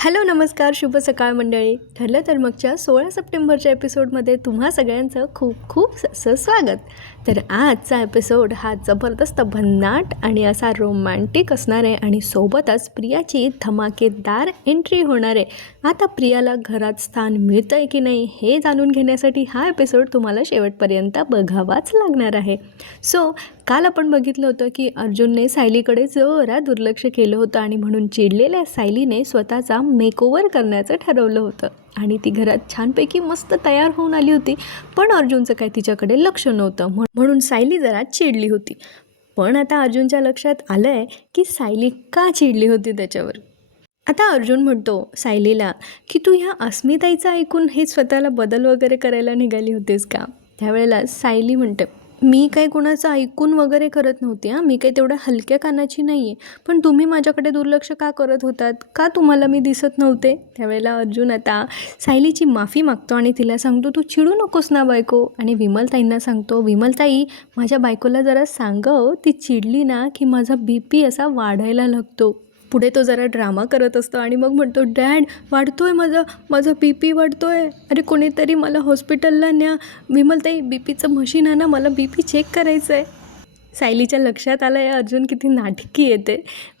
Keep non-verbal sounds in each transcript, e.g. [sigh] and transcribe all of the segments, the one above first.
Hello नमस्कार शुभ सकाळ मंडळी. ठरलं तर मगच्या सोळा सप्टेंबरच्या एपिसोडमध्ये तुम्हा सगळ्यांचं खूप खूप असं स्वागत. तर आजचा एपिसोड हा जबरदस्त भन्नाट आणि असा रोमॅन्टिक असणार आहे आणि सोबतच प्रियाची धमाकेदार एंट्री होणार आहे. आता प्रियाला घरात स्थान मिळतं आहे की नाही हे जाणून घेण्यासाठी हा एपिसोड तुम्हाला शेवटपर्यंत बघावाच लागणार आहे. सो काल आपण बघितलं होतं की अर्जुनने सायलीकडे जरा दुर्लक्ष केलं होतं आणि म्हणून चिडलेल्या सायलीने स्वतःचा मेकओवर करण्याचं ठरवलं होतं. आणि ती घरात छानपैकी मस्त तयार होऊन आली होती पण अर्जुनचं काय तिच्याकडे लक्ष नव्हतं. म्हणून सायली जरा चिडली होती. पण आता अर्जुनच्या लक्षात आलं आहे की सायली का चिडली होती त्याच्यावर? आता अर्जुन म्हणतो सायलीला की तू ह्या अस्मिताईचं ऐकून हे स्वतःला बदल वगैरे करायला निघाली होतीस का? त्यावेळेला सायली म्हणते मी काही कुणाचं ऐकून वगैरे करत नव्हते हां. मी काही तेवढ्या हलक्या कानाची नाही आहे पण तुम्ही माझ्याकडे दुर्लक्ष का करत होतात? का तुम्हाला मी दिसत नव्हते? त्यावेळेला अर्जुन आता सायलीची माफी मागतो आणि तिला सांगतो तू चिडू नकोस ना बायको. आणि विमलताईंना सांगतो विमलताई माझ्या बायकोला जरा सांगव हो. ती चिडली ना की माझा बी पी असा वाढायला लागतो. पुढे तो जरा ड्रामा करत असतो आणि मग म्हणतो डॅड वाढतो आहे माझं माझं बी पी वाढतो आहे अरे कोणीतरी मला हॉस्पिटलला न्या. विमलताई बी पीचं मशीन आहे ना मला बी पी चेक करायचं आहे सायलीच्या लक्षात आलं आहे अर्जुन किती नाटकी येते.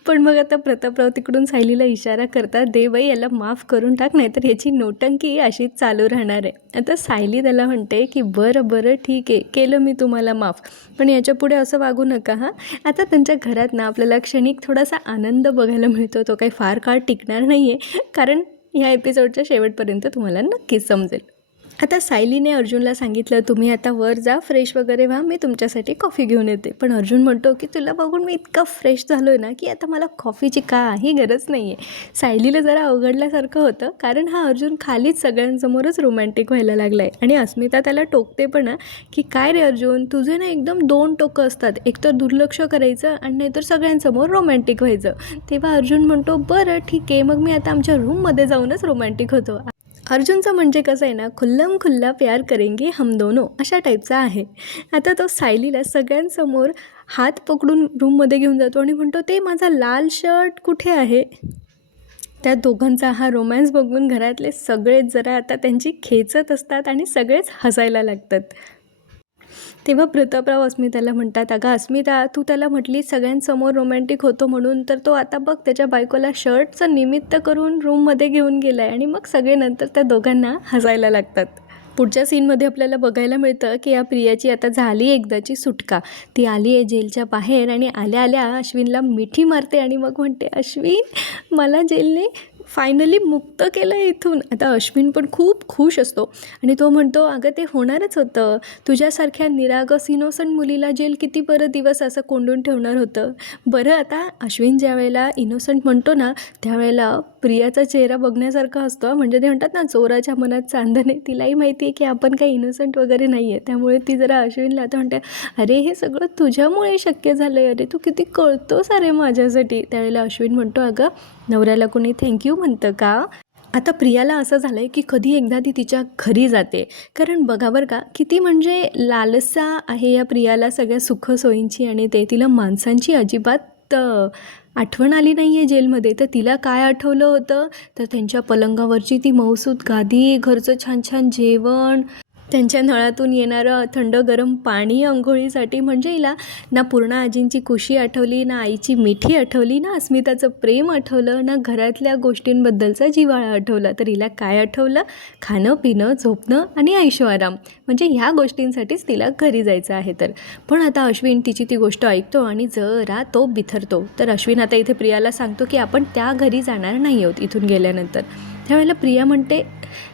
पण मग आता प्रतापराव तिकडून सायलीला इशारा करतात दे बाई याला माफ करून टाक नाही तर याची नोटंकी अशीच चालू राहणार आहे. आता सायली त्याला म्हणते की बरं बरं ठीक आहे केलं मी तुम्हाला माफ पण याच्यापुढे असं वागू नका हां. आता त्यांच्या घरात ना आपल्याला क्षणिक थोडासा आनंद बघायला मिळतो तो काही फार काळ टिकणार नाही आहे कारण ह्या एपिसोडच्या शेवटपर्यंत तुम्हाला नक्कीच समजेल. आता सायलीने अर्जुनला सांगितलं तुम्ही आता वर जा फ्रेश वगैरे व्हा मी तुमच्यासाठी कॉफी घेऊन येते. पण अर्जुन म्हणतो की तुला बघून मी इतकं फ्रेश झालो आहे ना की आता मला कॉफीची काही गरज नाही आहे सायलीला जरा अवघडल्यासारखं होतं कारण हा अर्जुन खालीच सगळ्यांसमोरच रोमॅन्टिक व्हायला लागला आहे आणि अस्मिता त्याला टोकते पण की काय रे अर्जुन तुझे ना एकदम दोन टोकं असतात. एक तर दुर्लक्ष करायचं आणि नाहीतर सगळ्यांसमोर रोमॅन्टिक व्हायचं. तेव्हा अर्जुन म्हणतो बरं ठीक आहे. मग मी आता आमच्या रूममध्ये जाऊनच रोमॅन्टिक होतो. अर्जुनचं म्हणजे कसं आहे ना खुल्लम खुल्ला प्यार करेंगे हम दोनो अशा टाईपचा आहे. आता तो सायलीला सगळ्यांसमोर हात पकडून रूममध्ये घेऊन जातो आणि म्हणतो ते माझा लाल शर्ट कुठे आहे? त्या दोघांचा हा रोमॅन्स बघून घरातले सगळेच जरा आता त्यांची खेचत असतात आणि सगळेच हसायला लागतात. तेव्हा प्रतापराव अस्मिताला म्हणतात अगं अस्मिता तू त्याला म्हटली सगळ्यांसमोर रोमॅन्टिक होतो म्हणून तर तो आता बघ त्याच्या बायकोला शर्टचं निमित्त करून रूममध्ये घेऊन गेला आहे आणि मग सगळे नंतर त्या दोघांना हसायला लागतात. पुढच्या सीनमध्ये आपल्याला बघायला मिळतं की या प्रियाची आता झाली एकदाची सुटका. ती आली आहे जेलच्या बाहेर आणि आल्या आल्या अश्विनला मिठी मारते आणि मग म्हणते अश्विन मला जेलने फायनली मुक्त केलं आहे इथून. आता अश्विन पण खूप खुश असतो. आणि तो म्हणतो अगं ते होणारच होतं. तुझ्यासारख्या निरागस इनोसंट मुलीला जेल किती बरं दिवस असं कोंडून ठेवणार होतं? बरं आता अश्विन ज्या वेळेला इनोसंट म्हणतो ना त्यावेळेला प्रियाचा चेहरा बघण्यासारखा असतो. म्हणजे ते म्हणतात ना चोराच्या मनात चांदणे. तिलाही माहिती आहे की आपण काही इनोसंट वगैरे नाही आहे त्यामुळे ती जरा अश्विनला आता म्हणते अरे हे सगळं तुझ्यामुळे शक्य झालं आहे अरे तू किती कळतोस अरे माझ्यासाठी. त्यावेळेला अश्विन म्हणतो अगं नवऱ्याला कोणी थँक्यू म्हणतं का? आता प्रियाला असं झालं आहे की कधी एकदा ती तिच्या घरी जाते. कारण बघा बरं का किती म्हणजे लालसा आहे या प्रियाला सगळ्या सुखसोयींची आणि ते तिला माणसांची अजिबात आठवण आली नाही आहे जेलमध्ये. तर तिला काय आठवलं होतं? तर त्यांच्या पलंगावरची ती मौसूद गादी घरचं छान छान जेवण त्यांच्या नळातून येणारं थंड गरम पाणी अंघोळीसाठी म्हणजे हिला ना पूर्ण आजींची कुशी आठवली ना आईची मिठी आठवली ना अस्मिताचं प्रेम आठवलं ना घरातल्या गोष्टींबद्दलचा जिवाळा आठवला. तर हिला काय आठवलं? खाणं पिणं झोपणं आणि ऐशो आराम म्हणजे ह्या गोष्टींसाठीच तिला घरी जायचं आहे तर. पण आता अश्विन तिची ती गोष्ट ऐकतो आणि जरा तो बिथरतो. तर अश्विन आता इथे प्रियाला सांगतो की आपण त्या घरी जाणार नाही आहोत इथून गेल्यानंतर. त्यावेळेला प्रिया म्हणते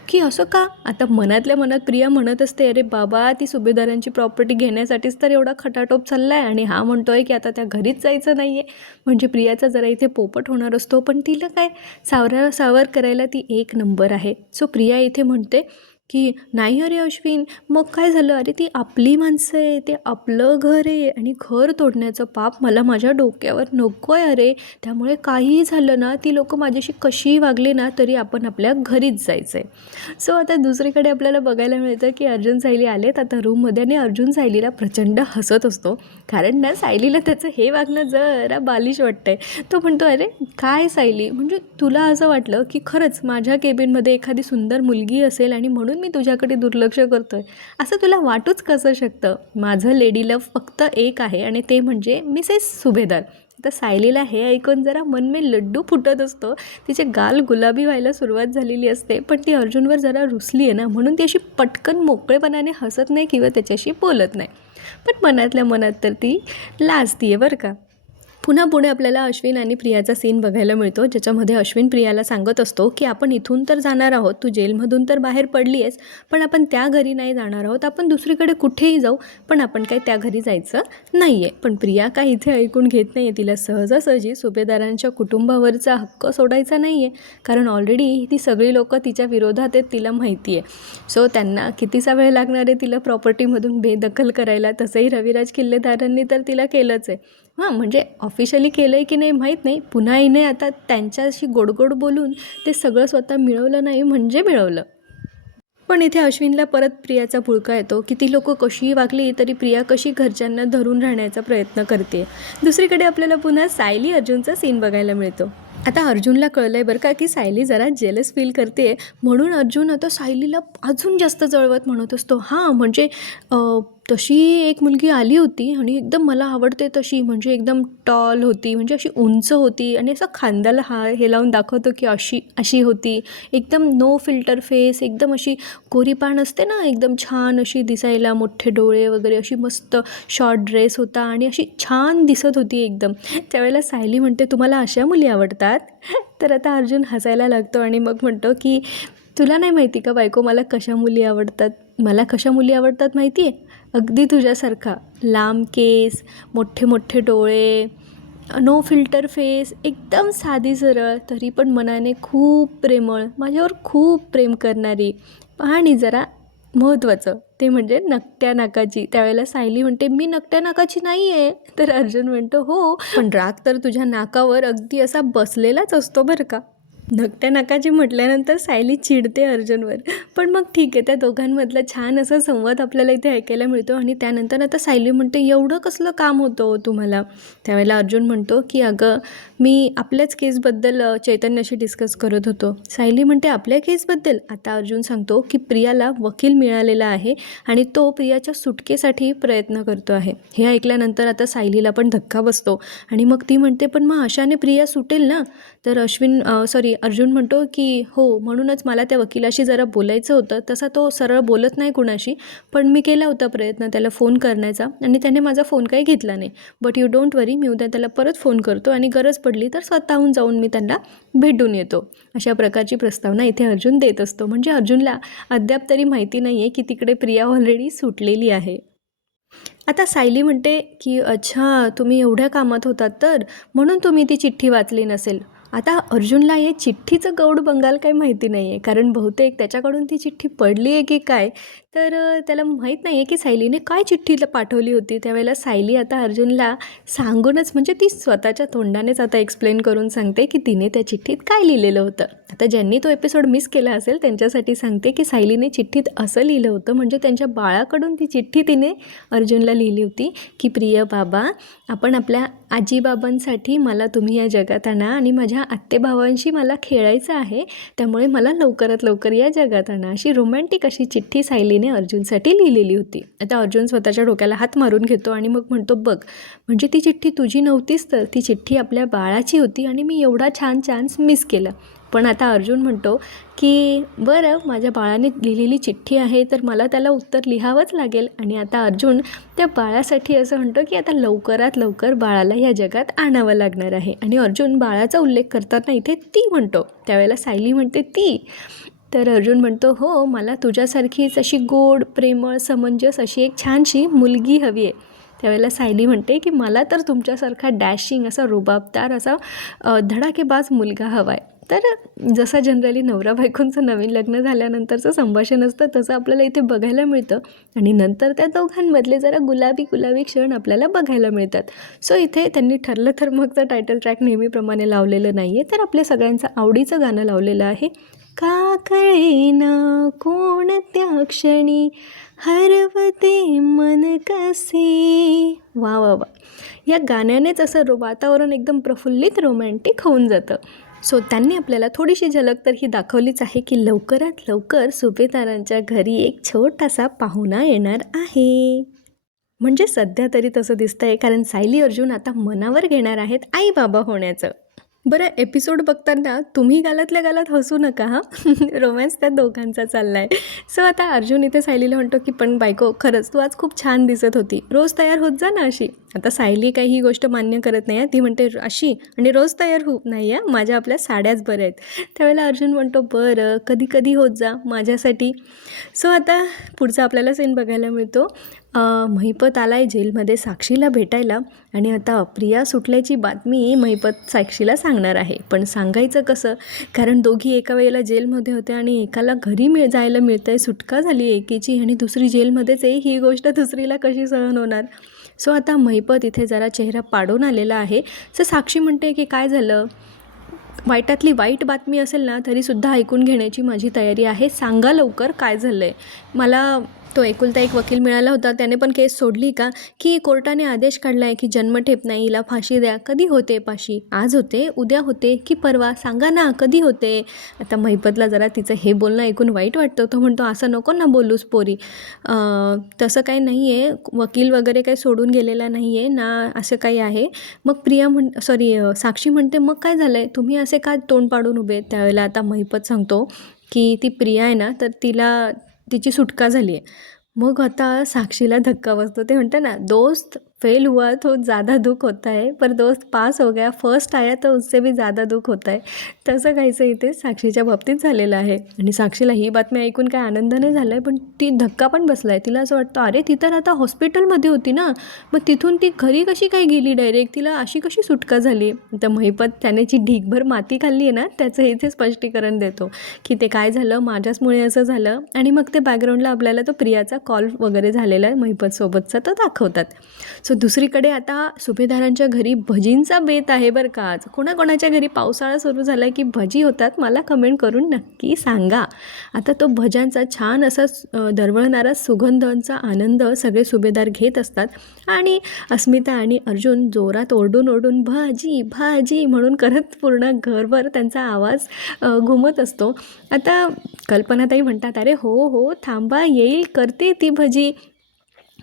की असं का? आता मनातल्या मनात प्रिया म्हणत असते अरे बाबा ती सुभेदारांची प्रॉपर्टी घेण्यासाठीच तर एवढा खटाटोप चालला आहे आणि हा म्हणतोय की आता त्या घरीच जायचं नाही आहे म्हणजे प्रियाचा जरा इथे पोपट होणार असतो पण तिला काय? सावरा सावर करायला ती एक नंबर आहे. सो प्रिया इथे म्हणते की नाही अरे अश्विन मग काय झालं? अरे ती आपली माणसं आहे ते आपलं घर आहे आणि घर तोडण्याचं पाप मला माझ्या डोक्यावर नको आहे अरे. त्यामुळे काहीही झालं ना ती लोकं माझ्याशी कशीही वागली ना तरी आपण आपल्या घरीच जायचं आहे सो आता दुसरीकडे आपल्याला बघायला मिळतं की अर्जुन सायली आलेत. आता रूममध्ये आणि अर्जुन सायलीला प्रचंड हसत असतो. कारण ना सायलीला त्याचं हे वागणं जरा बालिश वाटतंय. तो म्हणतो अरे काय सायली? म्हणजे तुला असं वाटलं की खरंच माझ्या केबिनमध्ये एखादी सुंदर मुलगी असेल आणि म्हणून मी तुझ्याकडे दुर्लक्ष करतो आहे असं तुला वाटूच कसं शकतं? माझं लेडी लव फक्त एक आहे आणि ते म्हणजे मिसेस सुभेदार. तर सायलीला हे ऐकून जरा मन में लड्डू फुटत असतो. तिचे गाल गुलाबी व्हायला सुरुवात झालेली असते पण ती अर्जुनवर जरा रुसली आहे ना म्हणून ती अशी पटकन मोकळेपणाने हसत नाही किंवा त्याच्याशी बोलत नाही. पण मनातल्या मनात तर ती लाजती आहे बरं का. पुन्हा पुढे आपल्याला अश्विन आणि प्रियाचा सीन बघायला मिळतो ज्याच्यामध्ये अश्विन प्रियाला सांगत असतो की आपण इथून तर जाणार आहोत तू जेलमधून तर बाहेर पडली आहेस पण आपण त्या घरी नाही जाणार आहोत आपण दुसरीकडे कुठेही जाऊ पण आपण काही त्या घरी जायचं नाही आहे पण प्रिया काय इथे ऐकून घेत नाही आहे तिला सहजासहजी सुभेदारांच्या कुटुंबावरचा हक्क सोडायचा नाही आहे कारण ऑलरेडी ती सगळी लोकं तिच्या विरोधात आहेत तिला माहिती आहे सो त्यांना कितीसा वेळ लागणार आहे तिला प्रॉपर्टीमधून बेदखल करायला? तसंही रविराज किल्लेदारांनी तर तिला केलंच आहे. हां म्हणजे ऑफिशियली केलं आहे की नाही माहीत नाही. पुन्हा हिने आता त्यांच्याशी गोडगोड बोलून ते सगळं स्वतः मिळवलं नाही म्हणजे मिळवलं. पण इथे अश्विनला परत प्रियाचा पुळका येतो की ती लोकं कशीही वागली तरी प्रिया कशी घरच्यांना धरून राहण्याचा प्रयत्न करते. दुसरीकडे आपल्याला पुन्हा सायली अर्जुनचा सीन बघायला मिळतो. आता अर्जुनला कळलं आहे बरं का की सायली जरा जेलस फील करते. म्हणून अर्जुन आता सायलीला अजून जास्त जळवत म्हणत असतो. हां म्हणजे तशी एक मुलगी आली होती आणि एकदम मला आवडते तशी म्हणजे एकदम टॉल होती म्हणजे अशी उंच होती आणि असं खांद्याला हा हे लावून दाखवतो की अशी अशी होती. एकदम नो फिल्टर फेस एकदम अशी कोरीपान असते ना एकदम छान अशी दिसायला मोठे डोळे वगैरे अशी मस्त शॉर्ट ड्रेस होता आणि अशी छान दिसत होती एकदम. त्यावेळेला सायली म्हणते तुम्हाला अशा मुली आवडतात? तर आता अर्जुन हसायला लागतो आणि मग म्हणतो की तुला नाही माहिती का बायको मला कशा मुली आवडतात? मला कशा मुली आवडतात माहिती आहे अगदी तुझ्यासारखा. लांब केस मोठे मोठे डोळे नो फिल्टर फेस एकदम साधी सरळ तरी पण मनाने खूप प्रेमळ माझ्यावर खूप प्रेम करणारी. आणि जरा महत्त्वाचं ते म्हणजे नकट्या नाकाची. त्यावेळेला सायली म्हणते मी नकट्या नाकाची नाही आहे तर अर्जुन म्हणतो हो. पण राग तर तुझ्या नाकावर अगदी असा बसलेलाच असतो बरं का. नकट्या नाकाची म्हटल्यानंतर सायली चिडते अर्जुनवर. पण मग ठीक आहे त्या दोघांमधला छान असा संवाद आपल्याला इथे ऐकायला मिळतो आणि त्यानंतर आता सायली म्हणते एवढं कसलं काम होतं हो तुम्हाला? त्यावेळेला अर्जुन म्हणतो की अगं मी आपल्याच केसबद्दल चैतन्याशी डिस्कस करत होतो. सायली म्हणते आपल्या केसबद्दल? आता अर्जुन सांगतो की प्रियाला वकील मिळालेला आहे आणि तो प्रियाच्या सुटकेसाठी प्रयत्न करतो आहे. हे ऐकल्यानंतर आता सायलीला पण धक्का बसतो आणि मग ती म्हणते पण मग अशाने प्रिया सुटेल ना? तर अश्विन सॉरी अर्जुन म्हणतो की हो म्हणूनच मला त्या वकिलाशी जरा बोलायचं होतं. तसा तो सरळ बोलत नाही कुणाशी पण मी केला होता प्रयत्न त्याला फोन करण्याचा आणि त्याने माझा फोन काही घेतला नाही. बट यू डोंट वरी मी उद्या त्याला परत फोन करतो आणि गरज पडली तर स्वतःहून जाऊन मी त्यांना भेटून येतो. अशा प्रकारची प्रस्तावना इथे अर्जुन देत असतो. म्हणजे अर्जुनला अद्याप तरी माहिती नाही आहे की तिकडे प्रिया ऑलरेडी सुटलेली आहे. आता सायली म्हणते की अच्छा तुम्ही एवढ्या कामात होतात तर? म्हणून तुम्ही ती चिठ्ठी वाचली नसेल. आता अर्जुनला हे चिठ्ठीचं गौड बंगाल काही माहिती नाही आहे कारण बहुतेक त्याच्याकडून ती चिठ्ठी पडली आहे की काय? तर त्याला माहीत नाही आहे की सायलीने काय चिठ्ठीला पाठवली होती. त्यावेळेला सायली आता अर्जुनला सांगूनच म्हणजे ती स्वतःच्या तोंडानेच आता एक्सप्लेन करून सांगते की तिने त्या चिठ्ठीत काय लिहिलेलं होतं. आता ज्यांनी तो एपिसोड मिस केला असेल त्यांच्यासाठी सांगते की सायलीने चिठ्ठीत असं लिहिलं होतं. म्हणजे त्यांच्या बाळाकडून ती चिठ्ठी तिने अर्जुनला लिहिली होती की प्रिय बाबा आपण आपल्या आजीबाबांसाठी मला तुम्ही या जगात आणा आणि माझ्या आत्तेभावांशी मला खेळायचं आहे त्यामुळे मला लवकरात लवकर या जगात आणा अशी रोमॅन्टिक अशी चिठ्ठी सायलीने अर्जुनसाठी लिहिलेली होती. आता अर्जुन स्वतःच्या डोक्याला हात मारून घेतो आणि मग म्हणतो बघ म्हणजे ती चिठ्ठी तुझी नव्हतीच तर ती चिठ्ठी आपल्या बाळाची होती आणि मी एवढा छान चान्स मिस केला. पण आता अर्जुन म्हणतो की बरं माझ्या बाळाने लिहिलेली चिठ्ठी आहे तर मला त्याला उत्तर लिहावंच लागेल. आणि आता अर्जुन त्या बाळासाठी असं म्हणतो की आता लवकरात लवकर बाळाला या जगात आणावं लागणार आहे. आणि अर्जुन बाळाचा उल्लेख करताना इथे ती म्हणतो. त्यावेळेला सायली म्हणते ती. तर अर्जुन म्हणतो हो मला तुझ्यासारखीच अशी गोड प्रेमळ समंजस अशी एक छानशी मुलगी हवी आहे. त्यावेळेला सायली म्हणते की मला तर तुमच्यासारखा डॅशिंग असा रुबाबदार असा धडाकेबाज मुलगा हवा आहे तर जसं जनरली नवरा बायकोंचं नवीन लग्न झाल्यानंतरचं संभाषण असतं तसं आपल्याला इथे बघायला मिळतं. आणि नंतर त्या दोघांमधले जरा गुलाबी गुलाबी क्षण आपल्याला बघायला मिळतात. सो इथे त्यांनी ठरलं तर मग तर टायटल ट्रॅक नेहमीप्रमाणे लावलेलं नाही आहे तर आपल्या सगळ्यांचं आवडीचं गाणं लावलेलं आहे. का कळेना कोणत्या क्षणी हरवते मन कसे? वा वा वा. या गाण्यानेच असं वातावरण एकदम प्रफुल्लित रोमॅन्टिक होऊन जातं. सो त्यांनी आपल्याला थोडीशी झलक तर ही दाखवलीच आहे की लवकरात लवकर सुभेदारांच्या घरी एक छोटासा पाहुणा येणार आहे. म्हणजे सध्या तरी तसं दिसतंय कारण सायली अर्जुन आता मनावर घेणार आहेत आई बाबा होण्याचं. बरं एपिसोड बघताना तुम्ही गालातल्या गालात हसू नका हां? रोमॅन्स [laughs] त्या दोघांचा चालला आहे सो आता अर्जुन इथे सायलीला म्हणतो की पण बायको खरंच तू आज खूप छान दिसत होती. रोज तयार होत जा ना अशी. आता सायली काही ही गोष्ट मान्य करत नाही आहे ती म्हणते अशी आणि रोज तयार हो नाही आहे. माझ्या आपल्या साड्याच बऱ्या आहेत. त्यावेळेला अर्जुन म्हणतो बरं कधी कधी होत जा माझ्यासाठी. सो आता पुढचा आपल्याला सीन बघायला मिळतो. महिपत आला आहे जेलमध्ये साक्षीला भेटायला आणि आता प्रिया सुटल्याची बातमी महिपत साक्षीला सांगणार आहे. पण सांगायचं कसं? कारण दोघी एका वेळेला जेलमध्ये होत्या आणि एकाला घरी मिळ जायला मिळतं आहे सुटका झाली एकीची आणि दुसरी जेलमध्येच आहे. ही गोष्ट दुसरीला कशी सहन होणार? सो आता महिपत इथे जरा चेहरा पाडून आलेला आहे. सो साक्षी म्हणते की काय झालं? वाईटातली वाईट बातमी असेल ना तरीसुद्धा ऐकून घेण्याची माझी तयारी आहे. सांगा लवकर काय झालं आहे मला तो एकुलता एक वकील मिळाला होता. त्याने पण केस सोडली का? की कोर्टाने आदेश काढला आहे की जन्मठेप नाही हिला फाशी द्या. कधी होते फाशी? आज होते उद्या होते की परवा? सांगा ना कधी होते? आता महिपतला जरा तिचं हे बोलणं ऐकून वाईट वाटतं. तो म्हणतो असं नको ना बोलूस पोरी. तसं काही नाही आहे वकील वगैरे काही सोडून गेलेला नाही आहे ना असं काही आहे. मग प्रिया म्हण सॉरी साक्षी म्हणते मग काय झालं आहे तुम्ही असे का तोंड पाडून उभे त्यावेळेला आता महिपत सांगतो की ती प्रिया आहे ना तर तिला तिची सुटका झाली आहे मग आता साक्षीला धक्का बसतो. ते म्हणते ना दोस्त फेल हुआ तो ज़्यादा दुख होता है पर दोस्त पास हो गया फर्स्ट आया तर उससे भी ज़्यादा दुख होता है। तसं काहीचं इथे साक्षीच्या बाबतीत झालेलं आहे. आणि साक्षीला ही बातमी ऐकून काय आनंद नाही झाला आहे पण ती धक्का पण बसला आहे तिला असं वाटतं अरे ती तर आता हॉस्पिटलमध्ये होती ना? मग तिथून ती घरी कशी काय गेली डायरेक्ट तिला अशी कशी सुटका झाली? तर महिपत त्याने जी ढीकभर माती खाल्ली आहे ना त्याचं इथे स्पष्टीकरण देतो की ते काय झालं? माझ्याचमुळे असं झालं. आणि मग ते बॅकग्राऊंडला आपल्याला तो प्रियाचा कॉल वगैरे झालेला आहे. महिपतसोबतचा तर दाखवतात. सो दुसरीकडे आता सुभेदारांच्या घरी भजींचा बेत आहे बरं का. आज कोणाकोणाच्या घरी पावसाळा सुरू झाला की भजी होतात मला कमेंट करून नक्की सांगा. आता तो भज्यांचा छान असा दरवळणारा सुगंधांचा आनंद सगळे सुभेदार घेत असतात. आणि अस्मिता आणि अर्जुन जोरात ओरडून ओरडून भाजी भाजी म्हणून करत पूर्ण घरभर त्यांचा आवाज घुमत असतो. आता कल्पनाताई म्हणतात अरे हो हो थांबा येईल करते ती भजी.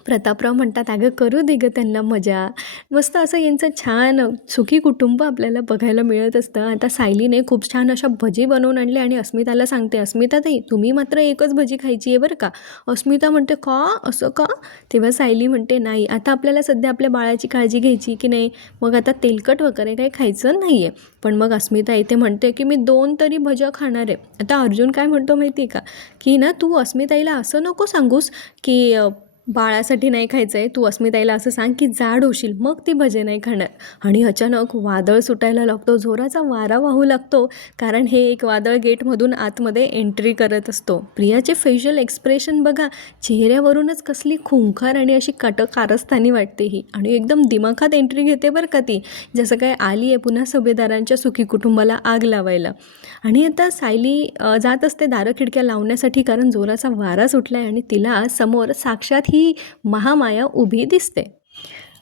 प्रतापराव म्हणतात अगं करू दे गं त्यांना मजा. मस्त असं यांचं छान सुखी कुटुंब आपल्याला बघायला मिळत असतं. आता सायलीने खूप छान अशा भजी बनवून आणली आणि अस्मिताला सांगते अस्मिता ताई तुम्ही मात्र एकच भजी खायची आहे बरं का? अस्मिता म्हणते का? असं का? तेव्हा सायली म्हणते नाही आता आपल्याला सध्या आपल्या बाळाची काळजी घ्यायची की नाही? मग आता तेलकट वगैरे काही खायचं नाही आहे पण मग अस्मिता इथे म्हणते की मी दोन तरी भज्या खाणार आहे. आता अर्जुन काय म्हणतो माहिती आहे का? की ना तू अस्मिताईला असं नको सांगूस की बाळासाठी नाही खायचं आहे तू अस्मिताईला असं सांग की जाड होशील मग ती भजे नाही खाणार. आणि अचानक वादळ सुटायला लागतो जोराचा वारा वाहू लागतो कारण हे एक वादळ गेटमधून आतमध्ये एंट्री करत असतो. प्रियाचे फेशियल एक्सप्रेशन बघा चेहऱ्यावरूनच कसली खुंखार आणि अशी कट कारस्थानी वाटते ही. आणि एकदम दिमाखात एंट्री घेते बरं का ती जसं काय आली आहे पुन्हा सुभेदारांच्या सुखी कुटुंबाला आग लावायला. आणि आता सायली जात असते दारं खिडक्या लावण्यासाठी कारण जोराचा वारा सुटला आहे आणि तिला समोर साक्षात ही महामाया उभी दिसते.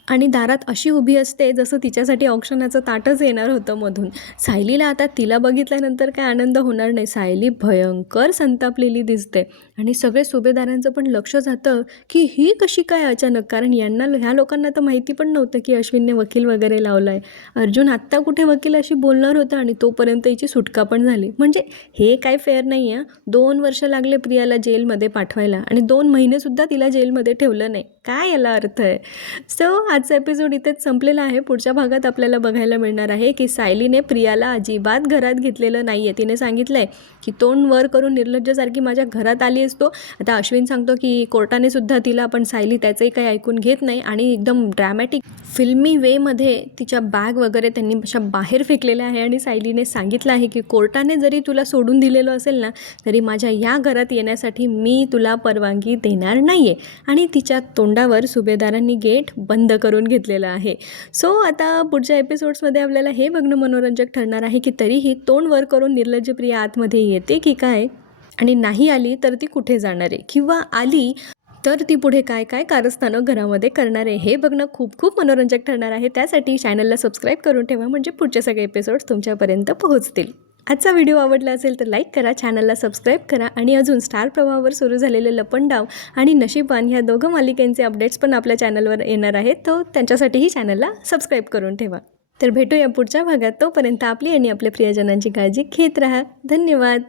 आणि दारात अशी उभी असते जसं तिच्यासाठी औक्षणाचं ताटच येणार होतं मधून. सायलीला आता तिला बघितल्यानंतर काय आनंद होणार नाही. सायली भयंकर संतापलेली दिसते. आणि सगळे सुभेदारांचं पण लक्ष जातं की ही कशी काय अचानक कारण यांना ह्या लोकांना तर माहिती पण नव्हतं की अश्विनने वकील वगैरे लावला आहे अर्जुन आत्ता कुठे वकील अशी बोलणार होता आणि तोपर्यंत हिची सुटका पण झाली. म्हणजे हे काय फेअर नाही आहे दोन वर्ष लागले प्रियाला जेलमध्ये पाठवायला आणि दोन महिनेसुद्धा तिला जेलमध्ये ठेवलं नाही. काय याला अर्थ आहे? सो आजचा एपिसोड इथेच संपलेला आहे. पुढच्या भागात आपल्याला बघायला मिळणार आहे की सायलीने प्रियाला अजिबात घरात घेतलेलं नाही आहे तिने सांगितलं आहे की तोंड वर करून निर्लज्जसारखी माझ्या घरात आली दिसतो आता अश्विन सांगतो की कोर्टाने सुद्धा तिला पण सायली त्याचंही काही ऐकून घेत नाही आणि एकदम ड्रॅमॅटिक फिल्मी वेमध्ये तिच्या बॅग वगैरे त्यांनी अशा बाहेर फेकलेल्या आहे आणि सायलीने सांगितलं आहे की कोर्टाने जरी तुला सोडून दिलेलं असेल ना तरी माझ्या या घरात येण्यासाठी मी तुला परवानगी देणार नाही आहे आणि तिच्या तोंडावर सुभेदारांनी गेट बंद करून घेतलेलं आहे. सो आता पुढच्या एपिसोड्समध्ये आपल्याला हे बघणं मनोरंजक ठरणार आहे की तरीही तोंड वर करून निर्लज्जप्रिया आतमध्ये येते की काय? आणि नाही आली तर ती कुठे जाणार आहे? किंवा आली तर ती पुढे काय काय कारस्थानं घरामध्ये करणार आहे? हे बघणं खूप खूप मनोरंजक ठरणार आहे. त्यासाठी चॅनलला सबस्क्राईब करून ठेवा. म्हणजे पुढचे सगळे एपिसोड्स तुमच्यापर्यंत पोहोचतील. आजचा व्हिडिओ आवडला असेल तर लाईक करा. चॅनलला सबस्क्राईब करा. आणि अजून स्टार प्रवाहावर सुरू झालेले लपंडाव आणि नशीबान ह्या दोघं मालिकेंचे अपडेट्स पण आपल्या चॅनलवर येणार आहेत. तो त्यांच्यासाठीही चॅनलला सबस्क्राईब करून ठेवा. तर भेटूया पुढच्या भागात. तोपर्यंत आपली आणि आपल्या प्रियजनांची काळजी घेत राहा. धन्यवाद.